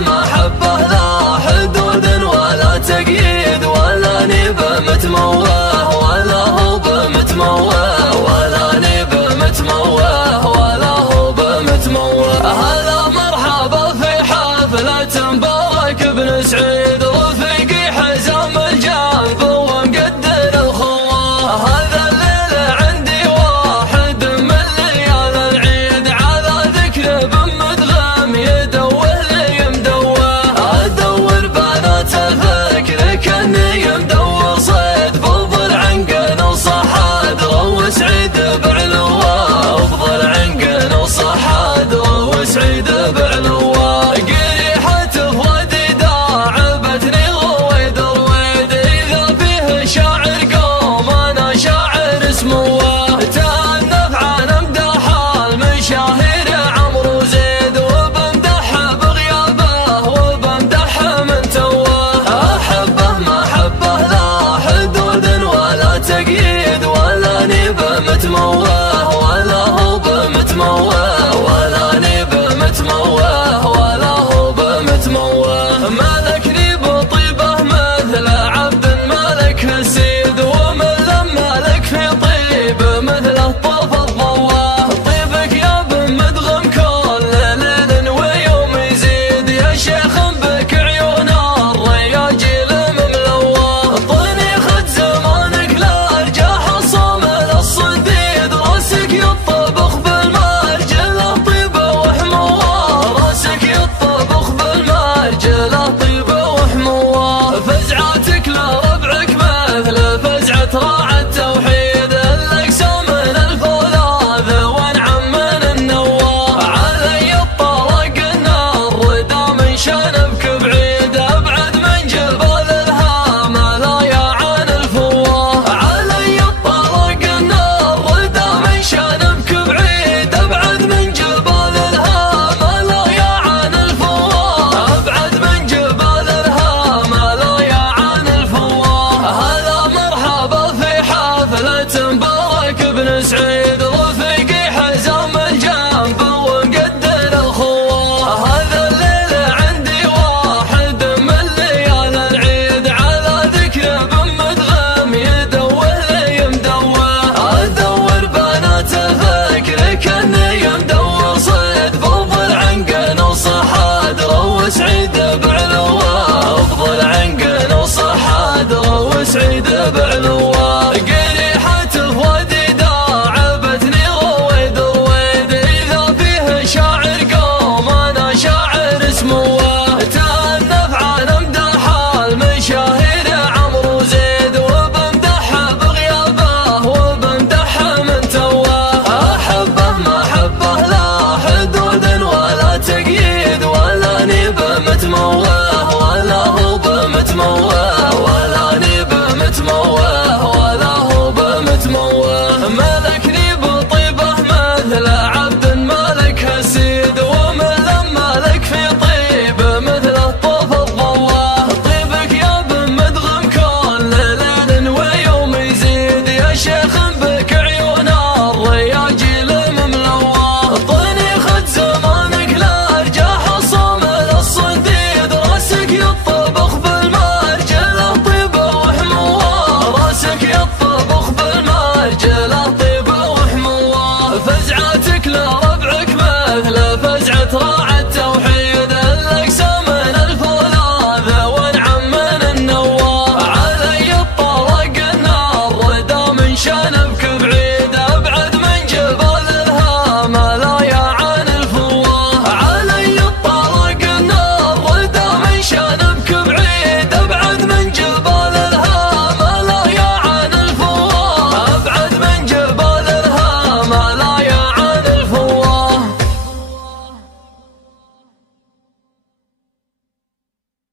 محبة لا حدود ولا تقييد، ولا نبى متموه ولا هو بمتموه، ولا نبى متموه ولا هو بمتموه. هلا مرحبا في حفلة مبارك بن سعيد، رفيقي حزام الجنب ومقدر الخوه. هذا الليل عندي واحد من ليال العيد، على ذكر بن مدغم يدوه لي مدوه. ادور بنات الفكر كاني مدور صيد، بفضل عنقن وصحاد روس عيد بعلوه، بفضل عنقن وصحاد روس عيد بعلوه. قريحة فؤادي داعبتني رويد رويد، إذا فيه شاعر قوم أنا شاعر سموه. تأنف عن امدح المشاهير عمرو زيد، وبمدح بغيابه وبمدح من توه. أحبه محبة لا حدود ولا تقييد، ولا نبى متموه ولا هو بمتموه، ولا نبى متموه ولا هو بمتموه. ملكني بطيبه مثل عبد مالك السيد، ومن لما لك في طيب مثل الطوف الضواه. طيبك يا بن مدغم كل ليل ويوم يزيد، يا شيخ بك عيون الرياجيل مملواه. طيني خد زمانك لا ارجاح الصامل الصديد، راسك يطبخ بالمرجله طيبه وحمواه، راسك يطبخ بالمرجله طيبه وحمواه. فزعاتك لربعك مثل فزعه راعي التوحيد، الاقسام من الفولاذ وانعم من النواه. علي الطرق النار دام شنبك بعيد، ابعد من جبال الهامه لا يا عن الفواه. علي الطرق النار دام شنبك بعيد، ابعد من جبال الهامه لا يا عن الفواه، ابعد من جبال الهامه لا يا عن الفواه. هلا مرحبا في حفلة مبارك بن سعيد، رفيقي حزام الجنب ومقدر الخوه. هذا الليل عندي واحد من ليال العيد، على ذكر بن مدغم يدوه لي مدوه. ادور بنات الفكر كاني مدور صيد، بفضل عنقن وصحاد روس عيد بعلوه، بفضل عنقن وصحاد روس عيد بعلوه. قريحة فؤادي داعبتني رويد رويد، إذا فيه شاعر قوم أنا شاعر سموه. تأنف عن امدح المشاهير عمرو زيد، وبمدح بغيابه وبمدح من توه. أحبه محبة لا حدود ولا تقييد، ولا نبى متموه ولا هو بمتموه، ولا نبى متموه ولا هو بمتموه. ملكني بطيبه مثل عبد مالك السيد، ومن لما لك في طيب مثل الطوف الضواه. طيبك يا بن مدغم كل ليل ويوم يزيد، يا شيخ بك عيون الرياجيل مملواه. طيني خد زمانك لا ارجاح الصامل الصديد، راسك يطبخ بالمرجله طيبه وحمواه، راسك يطبخ بالمرجله طيبه وحمواه. فزعاتك لربعك مثل فزعه راعي التوحيد، الاقسام من الفولاذ وانعم من النواه. علي الطرق النار دام شنبك